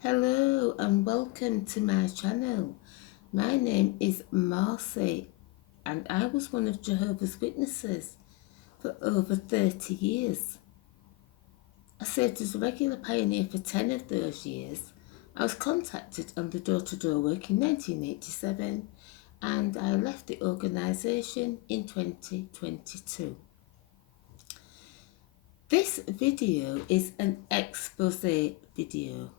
Hello and welcome to my channel. My name is Marcy and I was one of Jehovah's Witnesses for over 30 years. I served as a regular pioneer for 10 of those years. I was contacted on the door-to-door work in 1987 and I left the organisation in 2022. This video is an expose video.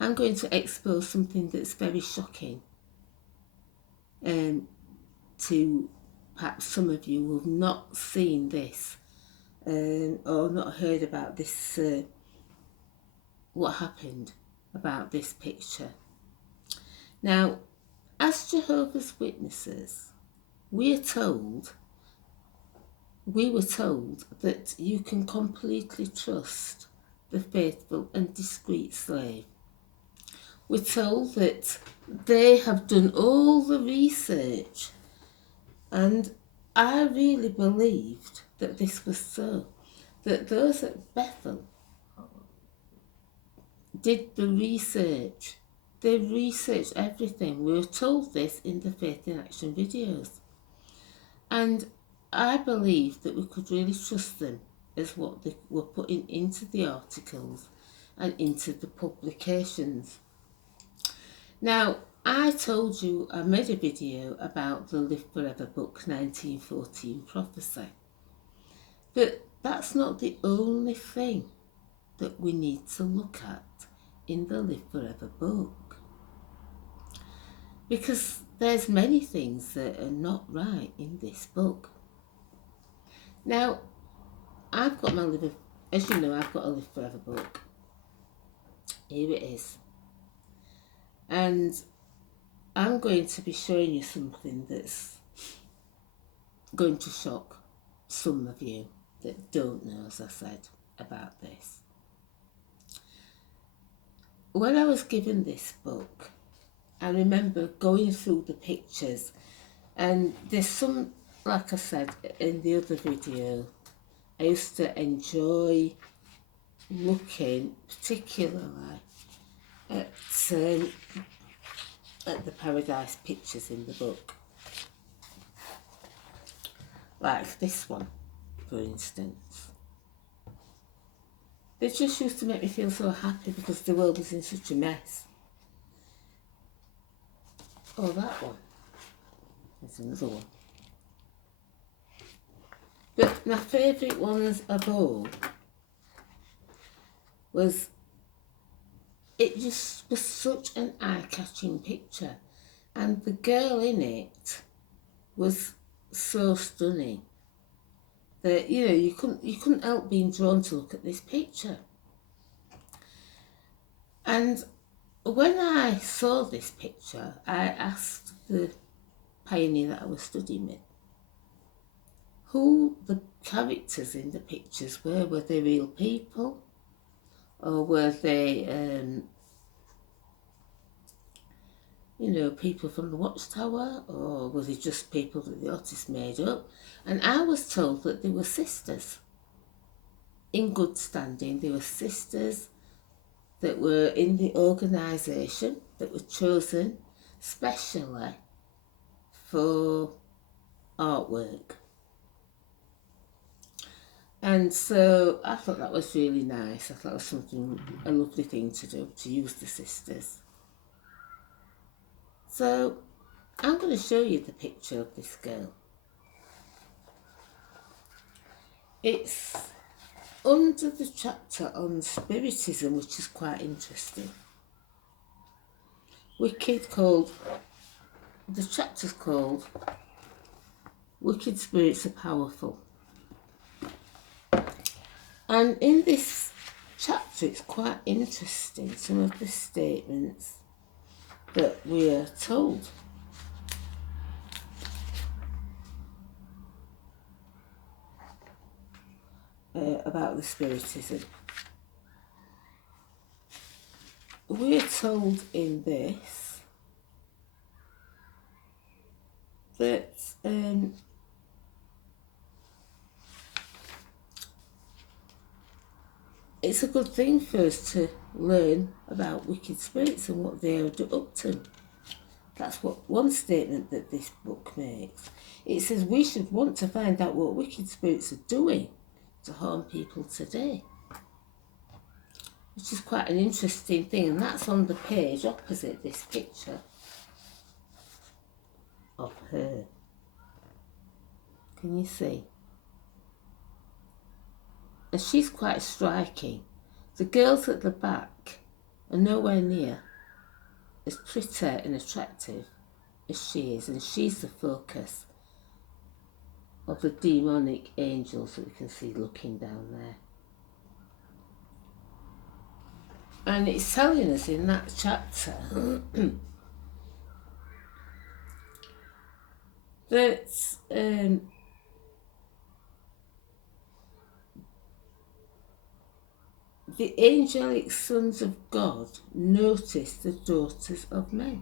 I'm going to expose something that's very shocking to perhaps some of you who have not seen this or not heard about this, what happened about this picture. Now, as Jehovah's Witnesses, we were told that you can completely trust the faithful and discreet slave. We're told that they have done all the research, and I really believed that this was so, that those at Bethel did the research. They researched everything. We were told this in the Faith in Action videos. And I believed that we could really trust them as what they were putting into the articles and into the publications. Now, I told you I made a video about the Live Forever book 1914 prophecy. But that's not the only thing that we need to look at in the Live Forever book. Because there's many things that are not right in this book. Now, I've got my as you know, I've got a Live Forever book. Here it is. And I'm going to be showing you something that's going to shock some of you that don't know, as I said, about this. When I was given this book, I remember going through the pictures, and there's some, like I said in the other video, I used to enjoy looking particularly at the paradise pictures in the book. Like this one, for instance. They just used to make me feel so happy because the world was in such a mess. Oh, that one. There's another one. But my favourite ones of all was, it just was such an eye-catching picture, and the girl in it was so stunning that you couldn't help being drawn to look at this picture. And when I saw this picture, I asked the pioneer that I was studying with who the characters in the pictures were. Were they real people, or were they people from the Watchtower, or was it just people that the artist made up? And I was told that they were sisters in good standing. They were sisters that were in the organisation, that were chosen specially for artwork. And so I thought that was really nice. I thought it was a lovely thing to do, to use the sisters. So I'm going to show you the picture of this girl. It's under the chapter on Spiritism, which is quite interesting. The chapter's called Wicked Spirits Are Powerful. And in this chapter, it's quite interesting, some of the statements that we are told. About the Spiritism. We are told in this that it's a good thing for us to learn about wicked spirits and what they are up to. That's what one statement that this book makes. It says we should want to find out what wicked spirits are doing to harm people today, which is quite an interesting thing, and that's on the page opposite this picture of her. Can you see? And she's quite striking. The girls at the back are nowhere near as pretty and attractive as she is, and she's the focus of the demonic angels that we can see looking down there. And it's telling us in that chapter that the angelic sons of God noticed the daughters of men.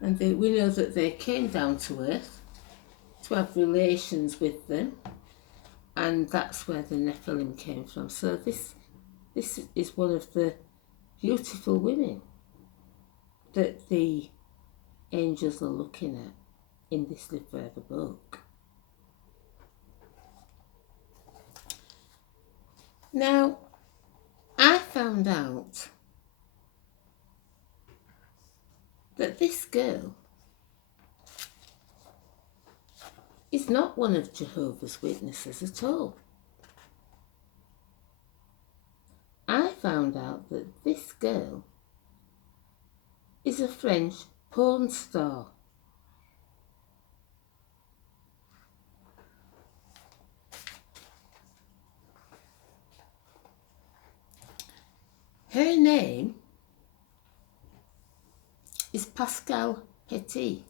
And we know that they came down to earth to have relations with them, and that's where the Nephilim came from. So this is one of the beautiful women that the angels are looking at in this Live Forever book. Now, I found out that this girl is not one of Jehovah's Witnesses at all. I found out that this girl is a French porn star. Her name is Pascal Petit,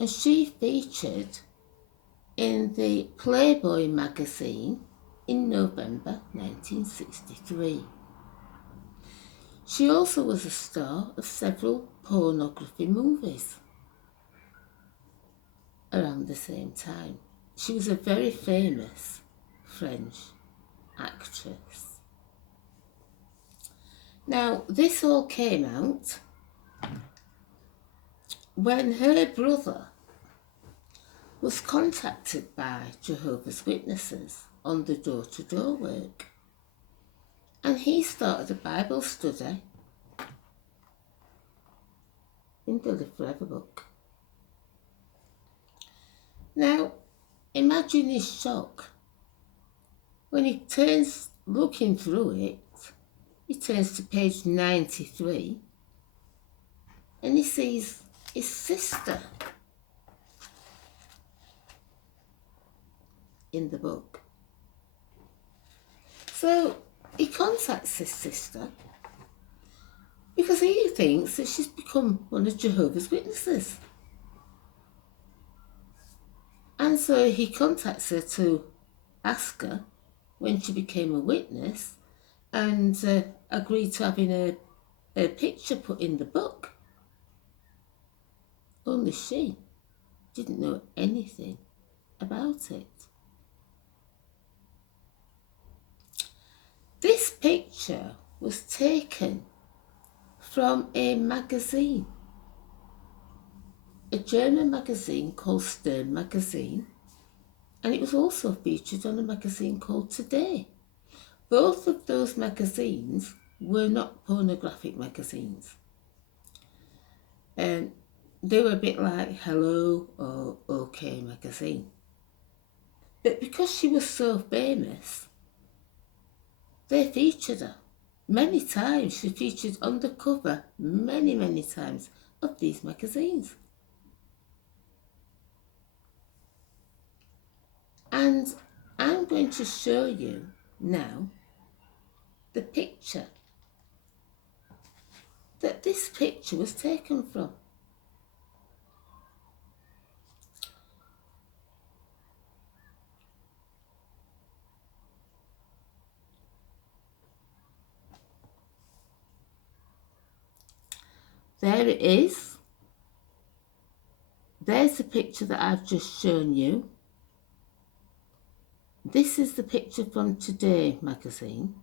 and she featured in the Playboy magazine in November 1963. She also was a star of several pornography movies around the same time. She was a very famous French actress. Now, this all came out when her brother was contacted by Jehovah's Witnesses on the door-to-door work, and he started a Bible study in the Live Forever book. Now, imagine his shock when he turns, looking through it, he turns to page 93 and he sees his sister in the book. So he contacts his sister because he thinks that she's become one of Jehovah's Witnesses. And so he contacts her to ask her when she became a witness and agreed to having her picture put in the book. Only she didn't know anything about it. This picture was taken from a magazine, a German magazine called Stern Magazine, and it was also featured on a magazine called Today. Both of those magazines were not pornographic magazines. They were a bit like Hello or OK magazine. But because she was so famous, they featured her many times. She featured on the cover many, many times of these magazines. And I'm going to show you now the picture that this picture was taken from. There it is. There's the picture that I've just shown you. This is the picture from Today magazine,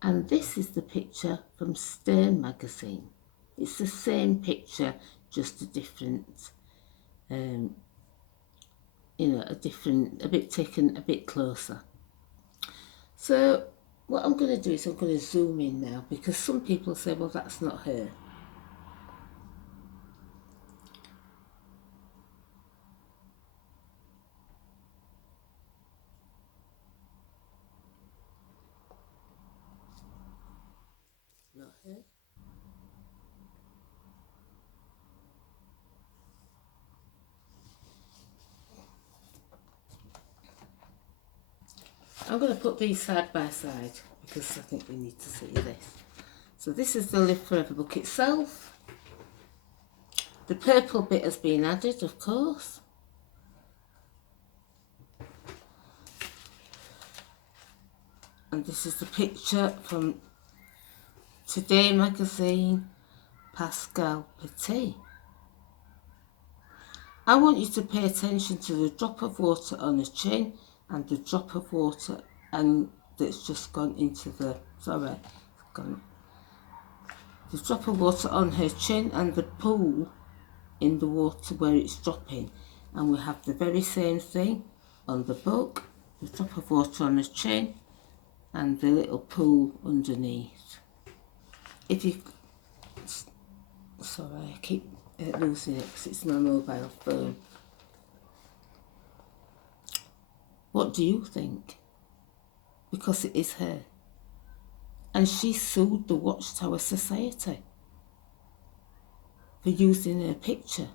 and this is the picture from Stern magazine. It's the same picture, just a different, a bit taken a bit closer. So what I'm going to do is I'm going to zoom in now, because some people say, well, that's not her. Not her. I'm going to put these side by side because I think we need to see this. So this is the Live Forever book itself. The purple bit has been added, of course. And this is the picture from Today magazine, Pascal Petit. I want you to pay attention to the drop of water on her chin and the drop of water that's just gone into the, the drop of water on her chin and the pool in the water where it's dropping. And we have the very same thing on the book, the drop of water on her chin and the little pool underneath. If you, sorry, I keep losing it because it's my mobile phone. What do you think? Because it is her. And she sued the Watchtower Society for using her picture,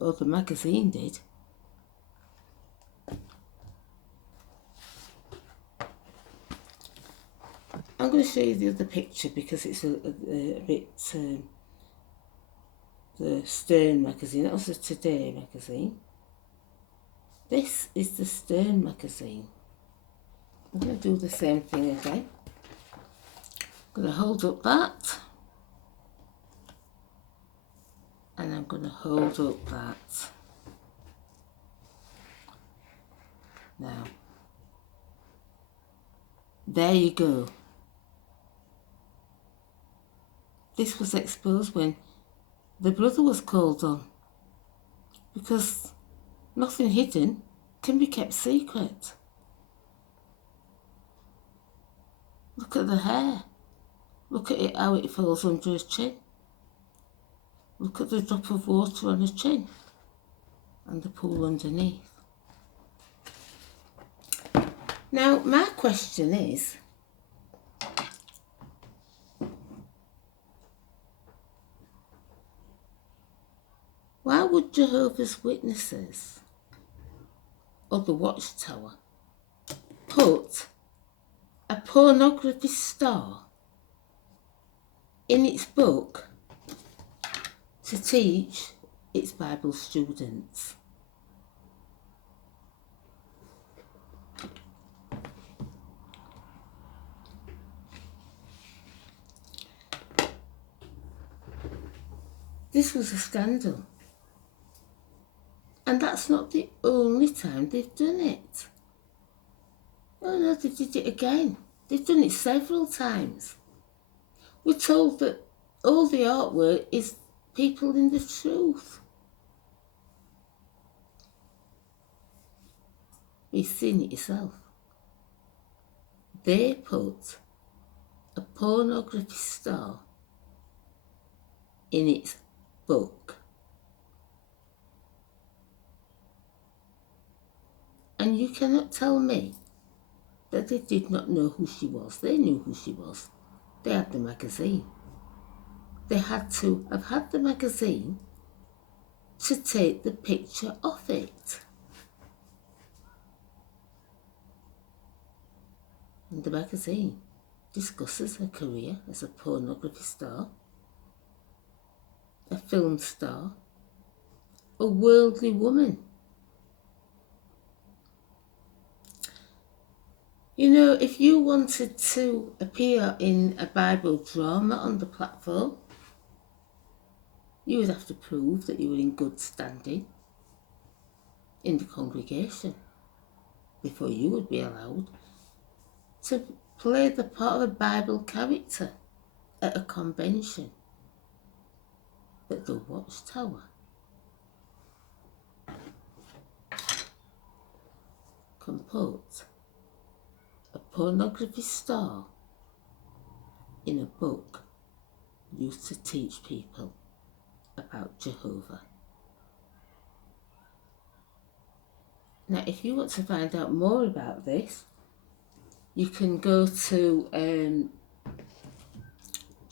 or the magazine did. I'm going to show you the other picture because it's a bit, the Stern magazine, that was the Today magazine. This is the Stern magazine. I'm going to do the same thing again. I'm going to hold up that. And I'm going to hold up that. Now, there you go. This was exposed when the brother was called on, because nothing hidden can be kept secret. Look at the hair. Look at it, how it falls under his chin. Look at the drop of water on his chin and the pool underneath. Now, my question is, why would Jehovah's Witnesses or the Watchtower put a pornography star in its book to teach its Bible students? This was a scandal. And that's not the only time they've done it. Oh no, they did it again. They've done it several times. We're told that all the artwork is people in the truth. You've seen it yourself. They put a pornography star in its book. And you cannot tell me that they did not know who she was. They knew who she was. They had the magazine. They had to have had the magazine to take the picture of it. And the magazine discusses her career as a pornography star, a film star, a worldly woman. You know, if you wanted to appear in a Bible drama on the platform, you would have to prove that you were in good standing in the congregation. before you would be allowed, to play the part of a Bible character at a convention. But the Watchtower can put a pornography star in a book used to teach people about Jehovah. Now, if you want to find out more about this, you can go to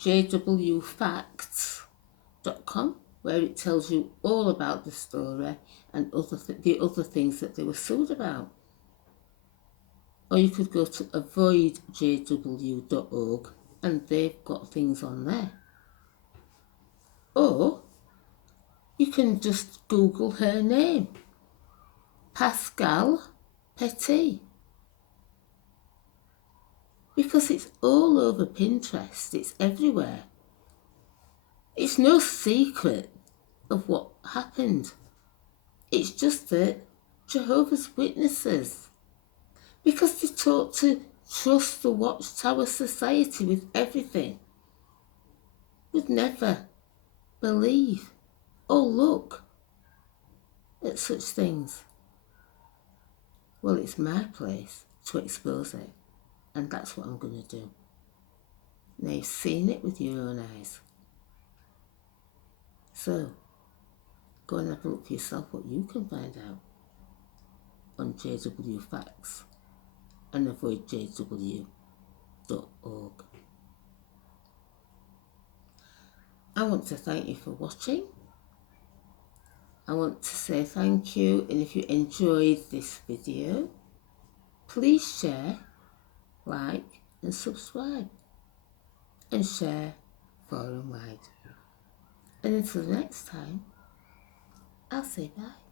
jwfacts.com, where it tells you all about the story and the other things that they were sued about. Or you could go to avoidjw.org, and they've got things on there. Or you can just Google her name, Pascal Petit, because it's all over Pinterest, it's everywhere. It's no secret of what happened. It's just that Jehovah's Witnesses, because they taught to trust the Watchtower Society with everything, would never believe or look at such things. Well, it's my place to expose it, and that's what I'm going to do. Now you've seen it with your own eyes. So, go and have a look for yourself what you can find out on JW Facts and avoidjw.org. I want to thank you for watching. I want to say thank you, and if you enjoyed this video, please share, like and subscribe, and share far and wide. And until next time, I'll say bye.